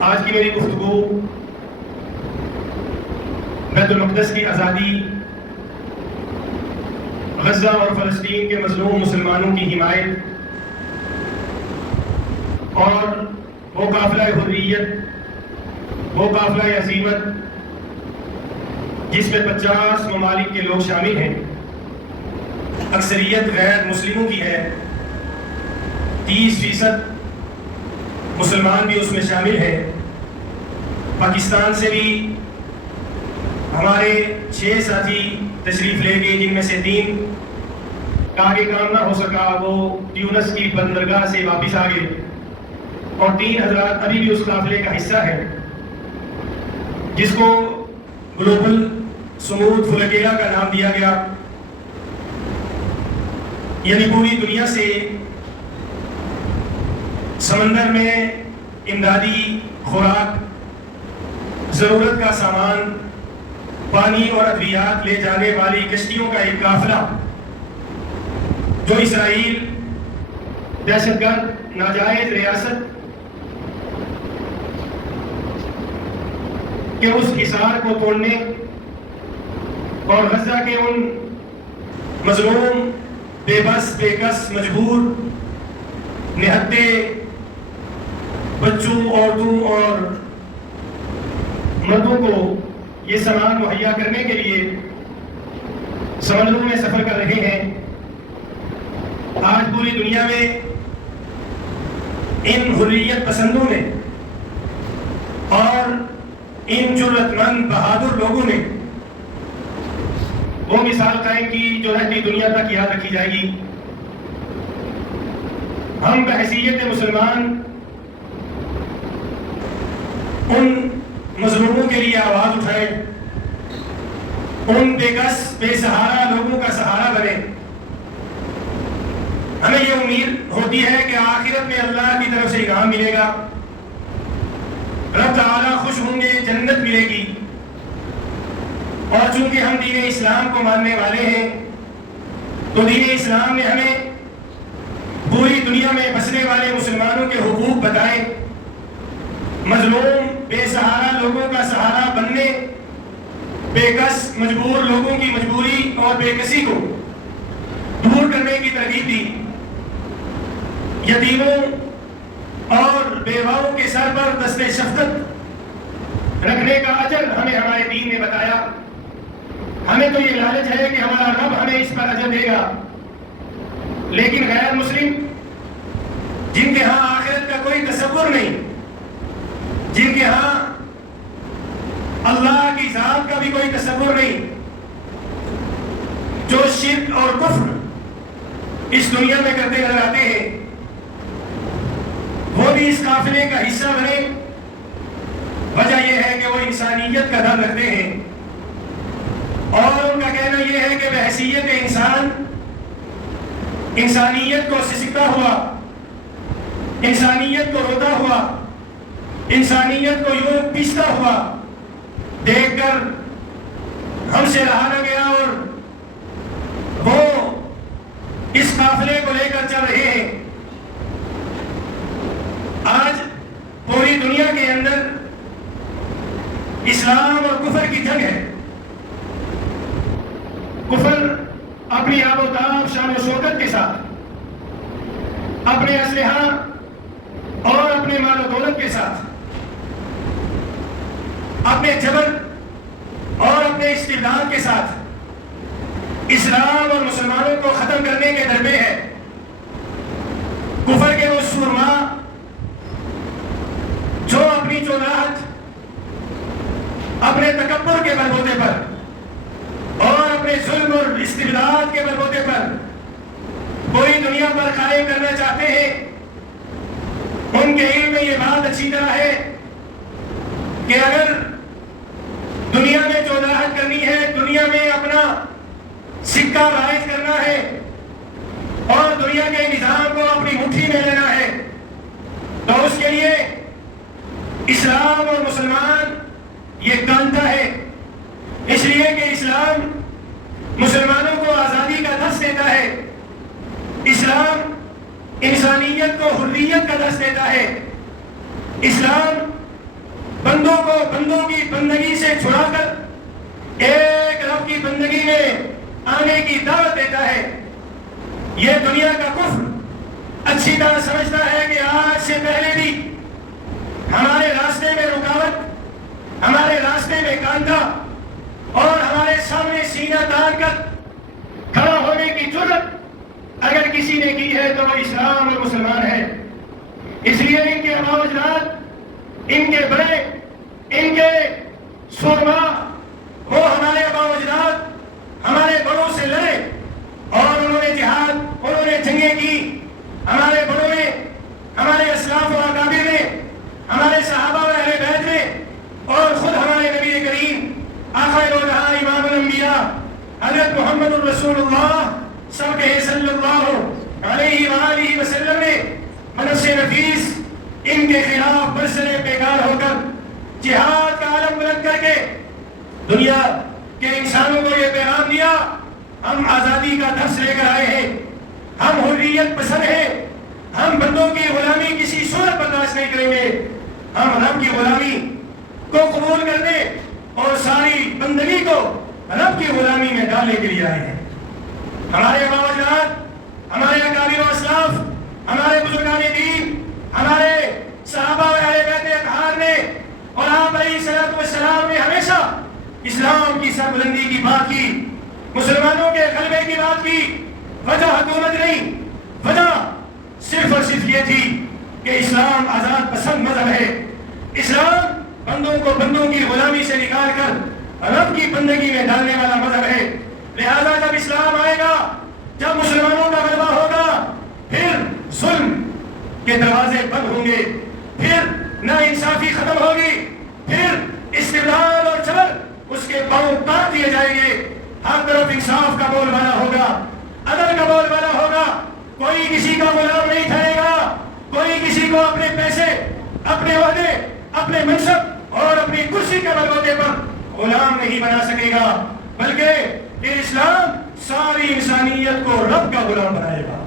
آج کی میری گفتگو بیت المقدس کی آزادی، غزہ اور فلسطین کے مظلوم مسلمانوں کی حمایت اور وہ قافلہ حریت، وہ قافلہ عزیمت جس میں 50 ممالک کے لوگ شامل ہیں، اکثریت غیر مسلموں کی ہے، 30% مسلمان بھی اس میں شامل ہیں۔ پاکستان سے بھی ہمارے 6 ساتھی تشریف لے گئے، جن میں سے 3 کا آگے کام نہ ہو سکا، وہ ٹیونس کی بندرگاہ سے واپس آ گئے، اور 3 حضرات ابھی بھی اس قافلے کا حصہ ہیں، جس کو گلوبل سمود فلکیلا کا نام دیا گیا۔ یعنی پوری دنیا سے سمندر میں امدادی خوراک، ضرورت کا سامان، پانی اور ادویات لے جانے والی کشتیوں کا ایک قافلہ، جو اسرائیل دہشت گرد ناجائز ریاست کے اس حصار کو توڑنے اور غزہ کے ان مظلوم، بے بس، بے کس، مجبور، نہتے بچوں، عورتوں اور مردوں کو یہ سامان مہیا کرنے کے لیے سمندروں میں سفر کر رہے ہیں۔ آج پوری دنیا میں ان حریت پسندوں نے اور ان جرأت مند بہادر لوگوں نے وہ مثال قائم کی جو رہتی دنیا تک یاد رکھی جائے گی۔ ہم بحیثیت مسلمان ان مظلوموں کے لیے آواز اٹھائیں، ان بے کس، بے سہارا لوگوں کا سہارا بنے۔ ہمیں یہ امید ہوتی ہے کہ آخرت میں اللہ کی طرف سے انعام ملے گا، رب تعالیٰ خوش ہوں گے، جنت ملے گی۔ اور چونکہ ہم دین اسلام کو ماننے والے ہیں، تو دین اسلام نے ہمیں پوری دنیا میں بسنے والے مسلمانوں کے حقوق بتائے، مظلوم، بے سہارا لوگوں کا سہارا بننے، بے کس، مجبور لوگوں کی مجبوری اور بے کسی کو دور کرنے کی ترغیب دی۔ یتیموں اور بیواؤں کے سر پر دست شفقت رکھنے کا اجر ہمیں ہمارے دین نے بتایا۔ ہمیں تو یہ لالچ ہے کہ ہمارا رب ہمیں اس پر اجر دے گا، لیکن غیر مسلم جن کے ہاں آخرت کا کوئی تصور نہیں، جن کے ہاں اللہ کی ذات کا بھی کوئی تصور نہیں، جو شرک اور کفر اس دنیا میں کرتے نظر آتے ہیں، وہ بھی اس قافلے کا حصہ بنے۔ وجہ یہ ہے کہ وہ انسانیت کا درد رکھتے ہیں، اور ان کا کہنا یہ ہے کہ بحیثیت انسان انسانیت کو سسکتا ہوا، انسانیت کو روتا ہوا، انسانیت کو یوں پیستا ہوا دیکھ کر ہم سے رہا نہ گیا، اور وہ اس قافلے کو لے کر چل رہے ہیں۔ آج پوری دنیا کے اندر اسلام اور کفر کی جنگ ہے۔ کفر اپنی آب و تاب، شان و شوکت کے ساتھ، اپنے اسلحہ اور اپنے مال و دولت کے ساتھ، اپنے جبر اور اپنے استبداد کے ساتھ اسلام اور مسلمانوں کو ختم کرنے کے دربے ہے۔ کفر کے وہ سورما جو اپنی چودراہٹ، اپنے تکبر کے بلبوتے پر اور اپنے ظلم اور استبداد کے بلبوتے پر پوری دنیا پر قائم کرنا چاہتے ہیں، ان کے علم میں یہ بات اچھی طرح ہے کہ اگر دنیا میں چودراہٹ کرنی ہے، دنیا میں اپنا سکہ رائج کرنا ہے اور دنیا کے نظام کو اپنی مٹھی میں لینا ہے، تو اس کے لیے اسلام اور مسلمان یہ کانٹا ہے۔ اس لیے کہ اسلام مسلمانوں کو آزادی کا درس دیتا ہے، اسلام انسانیت کو حریت کا درس دیتا ہے، اسلام بندوں کو بندوں کی بندگی سے چھڑا کر ایک رب کی بندگی میں آنے کی دعوت دیتا ہے۔ یہ دنیا کا کفر اچھی طرح سمجھتا ہے کہ آج سے پہلے بھی ہمارے راستے میں رکاوٹ، ہمارے راستے میں کانٹا اور ہمارے سامنے سینہ تان کر کھڑا ہونے کی جرأت اگر کسی نے کی ہے تو وہ اسلام اور مسلمان ہے۔ اس لیے ان کے آباء و اجداد، ان کے بڑے، ان کے سورما، وہ ہمارے آباء و اجداد ہمارے بڑوں سے لڑے اور انہوں نے جہاد، انہوں نے جنگیں کی۔ ہمارے بڑوں نے، ہمارے اسلاف و اکابر نے، ہمارے صحابہ و اہل بیت نے اور خود ہمارے نبی کریم آقا دولہا امام الانبیاء حضرت محمد الرسول اللہ سب کے صلی اللہ علیہ وآلہ وسلم نے بنفس نفیس ان کے خلاف برسر پیکار ہو کر جہاد کا علم بلند کر کے دنیا کے انسانوں کو یہ پیغام دیا، ہم آزادی کا درس لے کر آئے ہیں، ہم حریت پسند ہیں، ہم بندوں کی غلامی کسی صورت برداشت نہیں کریں گے، ہم رب کی غلامی کو قبول کرنے اور ساری بندگی کو رب کی غلامی میں ڈالنے کے لیے آئے ہیں۔ ہمارے آباء و اجداد، ہمارے اکابر و اسلاف، ہمارے بزرگان دین، ہمارے صحابہ و اہل بیت اطہار نے اور آپ علیہ الصلوۃ والسلام نے ہمیشہ اسلام کی سربلندی کی بات کی، مسلمانوں کے غلبے کی بات کی۔ وجہ حکومت نہیں، وجہ صرف اور صرف یہ تھی کہ اسلام آزاد پسند مذہب ہے، اسلام بندوں کو بندوں کی غلامی سے نکال کر رب کی بندگی میں ڈالنے والا مذہب ہے۔ لہذا جب اسلام آئے گا، جب مسلمانوں کا غلبہ ہوگا، پھر ظلم کے دروازے بند ہوں گے، پھر ناانصافی ختم ہوگی، پھر استبداد اور جبر اس کے پاؤں کاٹ دیے جائیں گے، ہر طرف انصاف کا بول بالا ہوگا، عدل کا بول بالا ہوگا، کوئی کسی کا غلام نہیں ٹھہرے گا، کوئی کسی کو اپنے پیسے، اپنے عہدے، اپنے منصب اور اپنی کرسی کے بلبوتے پر غلام نہیں بنا سکے گا، بلکہ یہ اسلام ساری انسانیت کو رب کا غلام بنائے گا۔